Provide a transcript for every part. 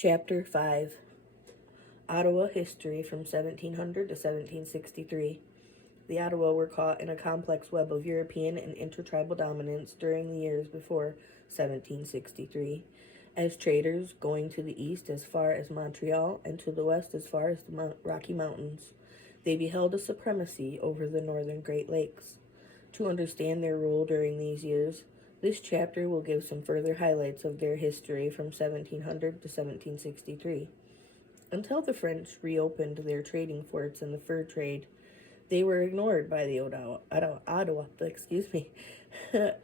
Chapter 5. Ottawa History from 1700 to 1763. The Ottawa were caught in a complex web of European and intertribal dominance during the years before 1763. As traders going to the east as far as Montreal and to the west as far as the Rocky Mountains, they beheld a supremacy over the northern Great Lakes. To understand their rule during these years, this chapter will give some further highlights of their history from 1700 to 1763. Until the French reopened their trading forts in the fur trade, they were ignored by the Ottawa.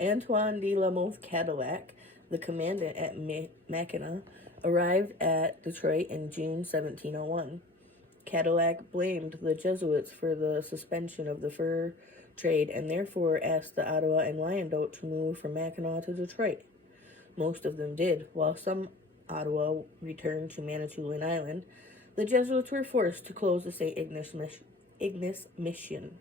Antoine de la Mothe Cadillac, the commandant at Mackinac, arrived at Detroit in June 1701. Cadillac blamed the Jesuits for the suspension of the fur trade and therefore asked the Ottawa and Wyandotte to move from Mackinac to Detroit. Most of them did, while some Ottawa returned to Manitoulin Island. The Jesuits were forced to close the St. Ignace Mission.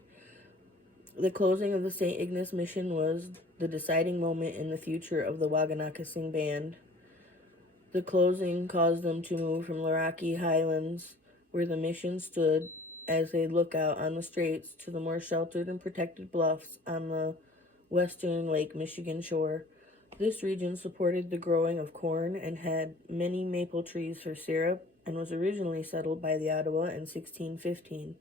The closing of the St. Ignace Mission was the deciding moment in the future of the Waganakising Band. The closing caused them to move from the Rocky Highlands, where the mission stood as a lookout on the straits, to the more sheltered and protected bluffs on the western Lake Michigan shore. This region supported the growing of corn and had many maple trees for syrup, and was originally settled by the Ottawa in 1615.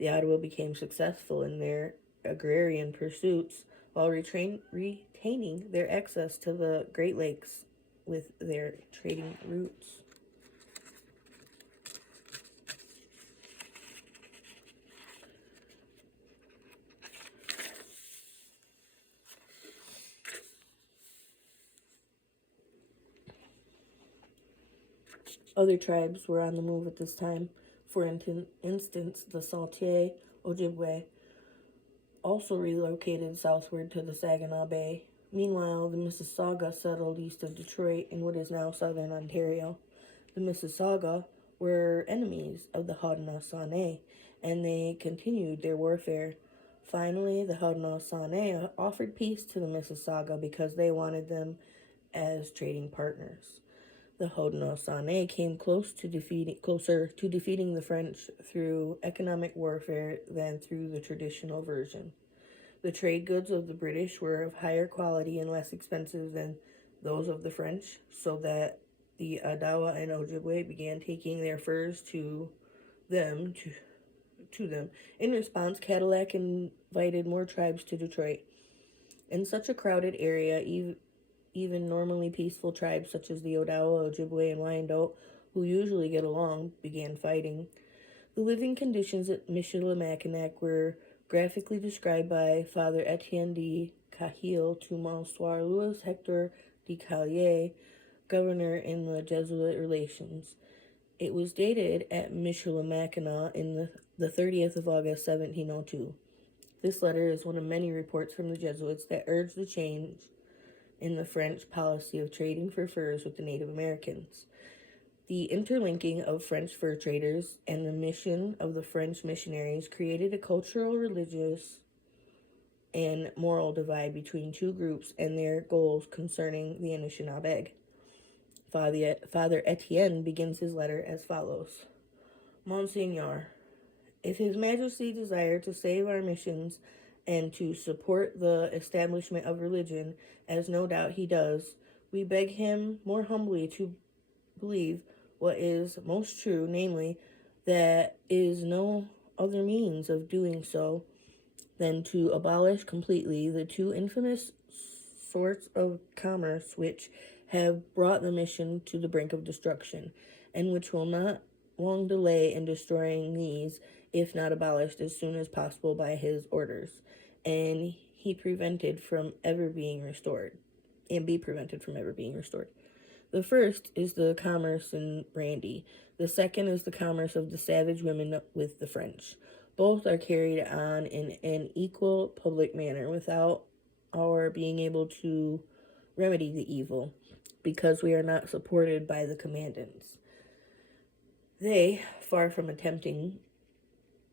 The Ottawa became successful in their agrarian pursuits while retaining their access to the Great Lakes with their trading routes. Other tribes were on the move at this time. For instance, the Saltier Ojibwe also relocated southward to the Saginaw Bay. Meanwhile, the Mississauga settled east of Detroit in what is now southern Ontario. The Mississauga were enemies of the Haudenosaunee, and they continued their warfare. Finally, the Haudenosaunee offered peace to the Mississauga because they wanted them as trading partners. The Haudenosaunee came closer to defeating the French through economic warfare than through the traditional version. The trade goods of the British were of higher quality and less expensive than those of the French, so that the Ottawa and Ojibwe began taking their furs to them. In response, Cadillac invited more tribes to Detroit. In such a crowded area, even normally peaceful tribes such as the Ottawa, Ojibwe, and Wyandotte, who usually get along, began fighting. The living conditions at Michilimackinac were graphically described by Father Etienne de Cahill to Monsieur Louis Hector de Callier, governor in the Jesuit relations. It was dated at Michilimackinac in the 30th of August, 1702. This letter is one of many reports from the Jesuits that urged the change in the French policy of trading for furs with the Native Americans. The interlinking of French fur traders and the mission of the French missionaries created a cultural, religious, and moral divide between two groups and their goals concerning the Anishinaabe. Father Etienne begins his letter as follows. Monseigneur, if His Majesty desire to save our missions and to support the establishment of religion, as no doubt he does, we beg him more humbly to believe what is most true, namely, that is no other means of doing so than to abolish completely the two infamous sorts of commerce which have brought the mission to the brink of destruction, and which will not long delay in destroying these, if not abolished as soon as possible by his orders, and be prevented from ever being restored. The first is the commerce in brandy. The second is the commerce of the savage women with the French. Both are carried on in an equal public manner without our being able to remedy the evil, because we are not supported by the commandants. They, far from attempting,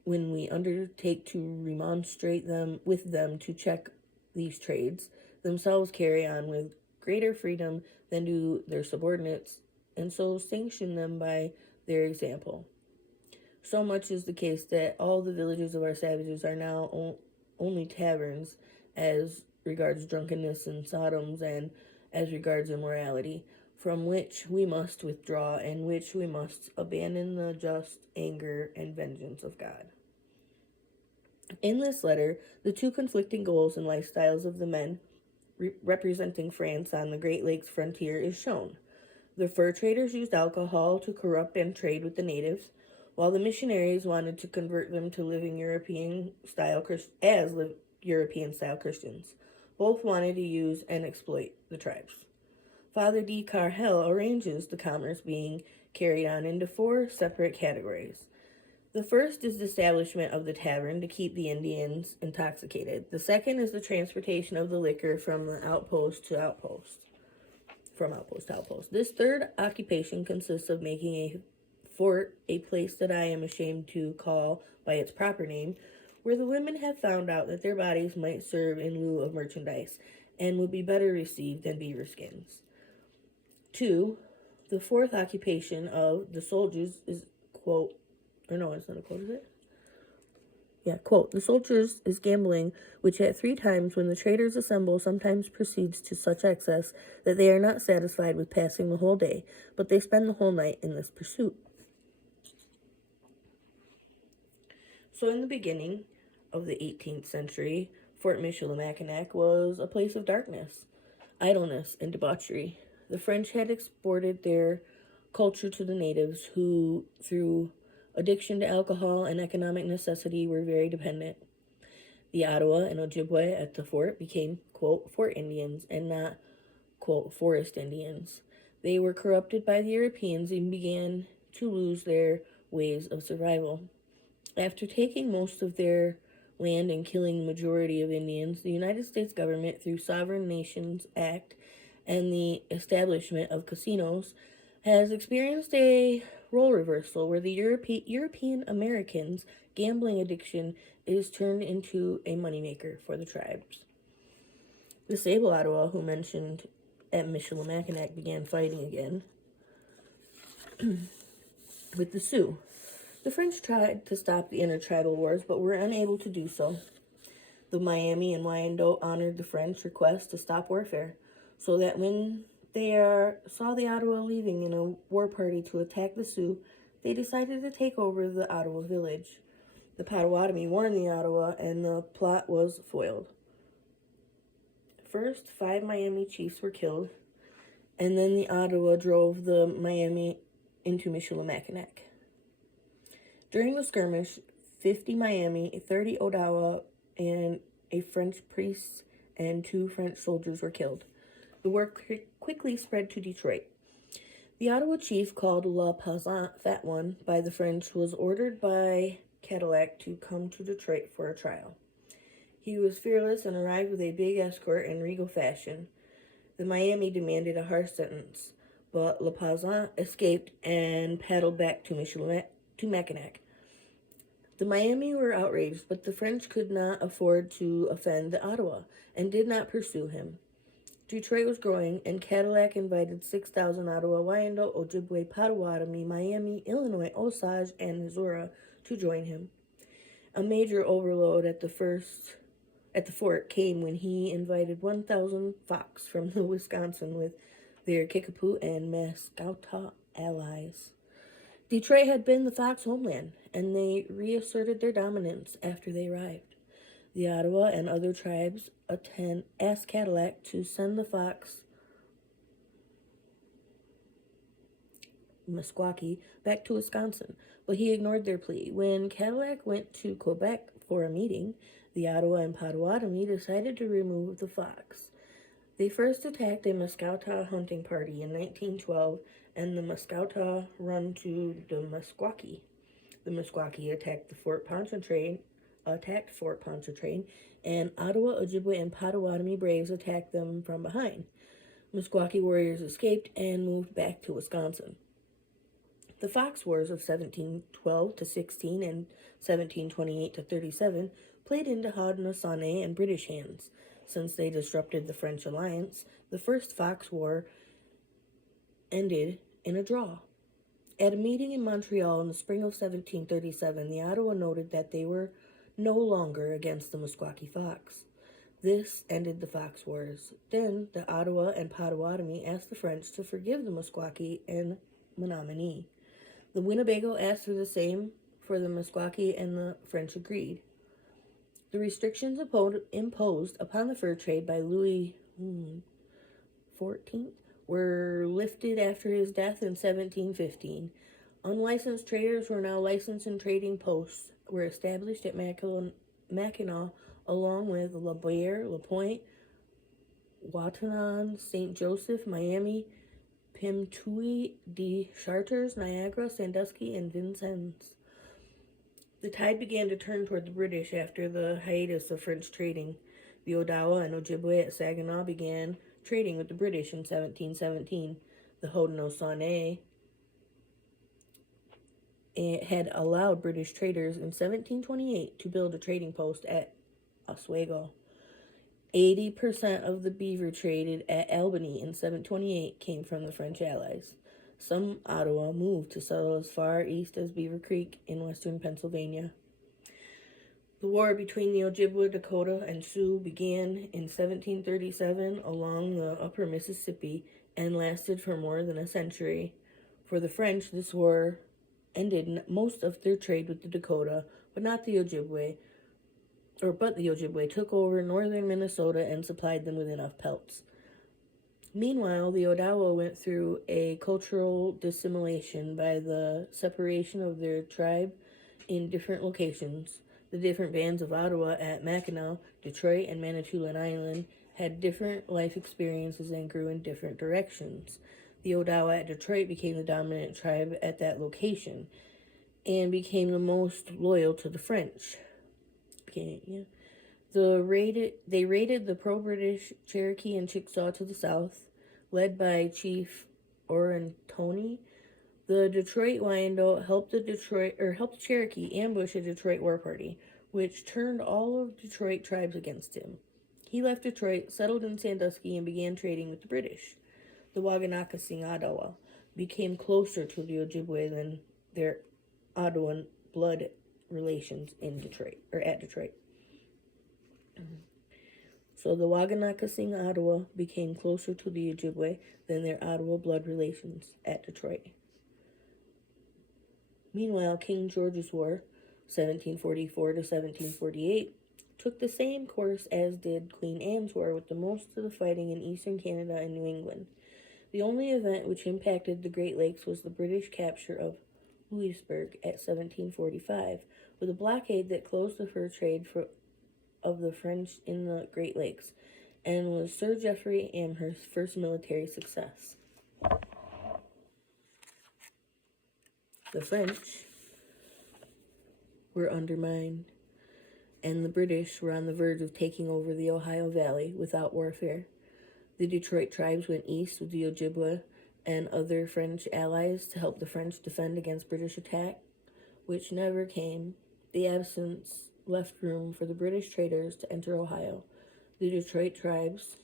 when we undertake to remonstrate with them to check these trades, themselves carry on with greater freedom than do their subordinates and so sanction them by their example. So much is the case that all the villages of our savages are now only taverns as regards drunkenness and sodoms and as regards immorality, from which we must withdraw and which we must abandon the just anger and vengeance of God. In this letter, the two conflicting goals and lifestyles of the men representing France on the Great Lakes frontier is shown. The fur traders used alcohol to corrupt and trade with the natives, while the missionaries wanted to convert them to living European-style Christians. Both wanted to use and exploit the tribes. Father D. Carhel arranges the commerce being carried on into four separate categories. The first is the establishment of the tavern to keep the Indians intoxicated. The second is the transportation of the liquor from the outpost to outpost. From outpost to outpost. This third occupation consists of making a fort a place that I am ashamed to call by its proper name, where the women have found out that their bodies might serve in lieu of merchandise and would be better received than beaver skins. 2. The fourth occupation of the soldiers is, quote, or no, it's not a quote, is it? Yeah, quote, the soldiers is gambling, which at 3 times when the traders assemble sometimes proceeds to such excess that they are not satisfied with passing the whole day, but they spend the whole night in this pursuit. So in the beginning of the 18th century, Fort Michilimackinac was a place of darkness, idleness, and debauchery. The French had exported their culture to the natives who, through addiction to alcohol and economic necessity, were very dependent. The Ottawa and Ojibwe at the fort became, quote, Fort Indians and not, quote, Forest Indians. They were corrupted by the Europeans and began to lose their ways of survival. After taking most of their land and killing the majority of Indians, the United States government, through Sovereign Nations Act and the establishment of casinos, has experienced a role reversal where the European Americans' gambling addiction is turned into a moneymaker for the tribes. The Sable Ottawa, who mentioned at Michilimackinac, began fighting again with the Sioux. The French tried to stop the intertribal wars, but were unable to do so. The Miami and Wyandotte honored the French request to stop warfare, so that when they saw the Ottawa leaving in a war party to attack the Sioux, they decided to take over the Ottawa village. The Potawatomi warned the Ottawa, and the plot was foiled. First, 5 Miami chiefs were killed, and then the Ottawa drove the Miami into Michilimackinac. During the skirmish, 50 Miami, 30 Ottawa, and a French priest and 2 French soldiers were killed. The war quickly spread to Detroit. The Ottawa chief, called La Pesant, Fat One, by the French, was ordered by Cadillac to come to Detroit for a trial. He was fearless and arrived with a big escort in regal fashion. The Miami demanded a harsh sentence, but La Pesant escaped and paddled back to Mackinac. The Miami were outraged, but the French could not afford to offend the Ottawa and did not pursue him. Detroit was growing, and Cadillac invited 6,000 Ottawa, Wyandotte, Ojibwe, Potawatomi, Miami, Illinois, Osage, and Missouri to join him. A major overload at the fort came when he invited 1,000 Fox from the Wisconsin with their Kickapoo and Mascouta allies. Detroit had been the Fox homeland, and they reasserted their dominance after they arrived. The Ottawa and other tribes asked Cadillac to send the Fox Meskwaki back to Wisconsin, but he ignored their plea. When Cadillac went to Quebec for a meeting, the Ottawa and Potawatomi decided to remove the Fox. They first attacked a Mascouta hunting party in 1912, and the Mascouta run to the Meskwaki. The Meskwaki attacked Fort Pontchartrain, and Ottawa, Ojibwe, and Potawatomi Braves attacked them from behind. Meskwaki warriors escaped and moved back to Wisconsin. The Fox Wars of 1712 to 16 and 1728 to 37 played into Haudenosaunee and British hands. Since they disrupted the French alliance, the First Fox War ended in a draw. At a meeting in Montreal in the spring of 1737, the Ottawa noted that they were no longer against the Meskwaki Fox. This ended the Fox Wars. Then the Ottawa and Potawatomi asked the French to forgive the Meskwaki and Menominee. The Winnebago asked for the same for the Meskwaki, and the French agreed. The restrictions imposed upon the fur trade by Louis XIV were lifted after his death in 1715. Unlicensed traders were now licensed, and trading posts were established at Mackinac, along with La Boyer, La Pointe, Watanan, St. Joseph, Miami, Pimtuit, de Chartres, Niagara, Sandusky, and Vincennes. The tide began to turn toward the British after the hiatus of French trading. The Odawa and Ojibwe at Saginaw began trading with the British in 1717. The Haudenosaunee had allowed British traders in 1728 to build a trading post at Oswego. 80% of the beaver traded at Albany in 728 came from the French allies. Some Ottawa moved to settle as far east as Beaver Creek in western Pennsylvania. The war between the Ojibwe, Dakota, and Sioux began in 1737 along the upper Mississippi and lasted for more than a century. For the French, this war ended most of their trade with the Dakota, but the Ojibwe took over northern Minnesota and supplied them with enough pelts. Meanwhile, the Odawa went through a cultural dissimilation by the separation of their tribe in different locations. The different bands of Ottawa at Mackinac, Detroit, and Manitoulin Island had different life experiences and grew in different directions. The Odawa at Detroit became the dominant tribe at that location and became the most loyal to the French. They raided the pro-British Cherokee and Chickasaw to the south, led by Chief Orantoni. The Detroit Wyandotte helped the Cherokee ambush a Detroit war party, which turned all of Detroit tribes against him. He left Detroit, settled in Sandusky, and began trading with the British. The Waganakasing Ottawa became closer to the Ojibwe than their Ottawa blood relations at Detroit. So the Waganakasing Ottawa became closer to the Ojibwe than their Ottawa blood relations at Detroit. Meanwhile, King George's War, 1744 to 1748, took the same course as did Queen Anne's War, with the most of the fighting in eastern Canada and New England. The only event which impacted the Great Lakes was the British capture of Louisbourg at 1745, with a blockade that closed the fur trade of the French in the Great Lakes, and was Sir Geoffrey Amherst's first military success. The French were undermined, and the British were on the verge of taking over the Ohio Valley without warfare. The Detroit tribes went east with the Ojibwe and other French allies to help the French defend against British attack, which never came. The absence left room for the British traders to enter Ohio. The Detroit tribes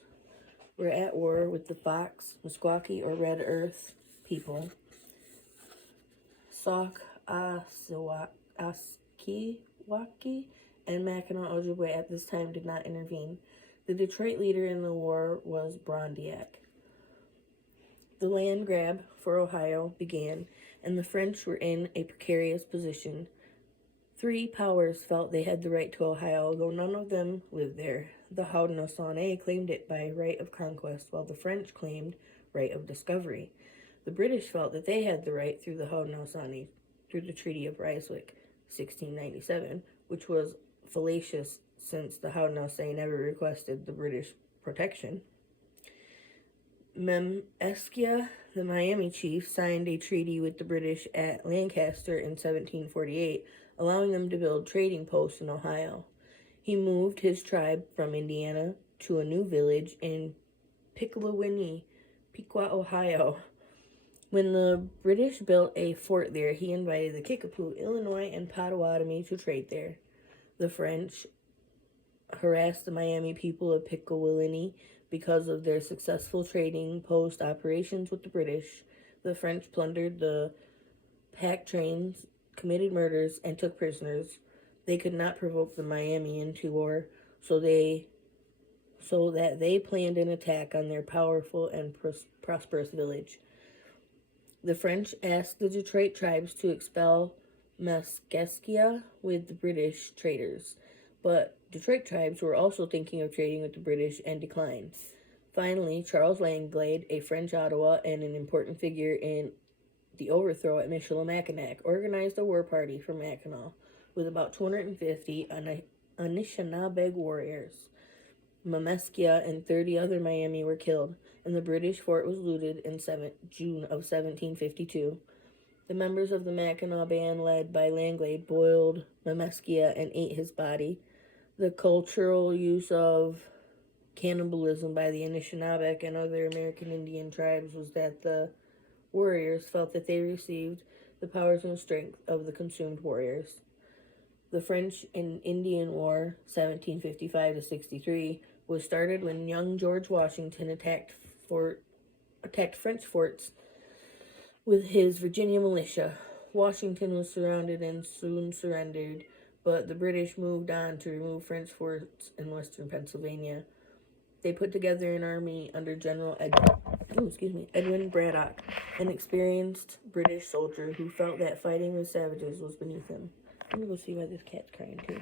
were at war with the Fox, Meskwaki, or Red Earth people. Sauk, Askiwaki, and Mackinac Ojibwe at this time did not intervene. The Detroit leader in the war was Brondiak. The land grab for Ohio began, and the French were in a precarious position. 3 powers felt they had the right to Ohio, though none of them lived there. The Haudenosaunee claimed it by right of conquest, while the French claimed right of discovery. The British felt that they had the right through the Haudenosaunee, through the Treaty of Ryswick, 1697, which was fallacious since the Haudenosaunee never requested the British protection. Memeskia, the Miami chief, signed a treaty with the British at Lancaster in 1748, allowing them to build trading posts in Ohio. He moved his tribe from Indiana to a new village in Pickawillinie, Pequot, Ohio. When the British built a fort there, he invited the Kickapoo, Illinois, and Potawatomi to trade there. The French harassed the Miami people of Pickawillinie because of their successful trading post operations with the British, The French plundered the pack trains, committed murders, and took prisoners. They could not provoke the Miami into war, so that they planned an attack on their powerful and prosperous village. The French asked the Detroit tribes to expel Kaskaskia with the British traders, but Detroit tribes were also thinking of trading with the British and declined. Finally, Charles Langlade, a French Ottawa and an important figure in the overthrow at Michilimackinac, organized a war party for Mackinac with about 250 Anishinaabe warriors. Mamaska and 30 other Miami were killed, and the British fort was looted in June of 1752. The members of the Mackinac band, led by Langlade, boiled Mamaska and ate his body. The cultural use of cannibalism by the Anishinaabe and other American Indian tribes was that the warriors felt that they received the powers and strength of the consumed warriors. The French and Indian War, 1755 to 63, was started when young George Washington attacked French forts with his Virginia militia. Washington was surrounded and soon surrendered, but the British moved on to remove French forts in western Pennsylvania. They put together an army under General Edwin Braddock, an experienced British soldier who felt that fighting with savages was beneath him. I'm gonna go see why this cat's crying too.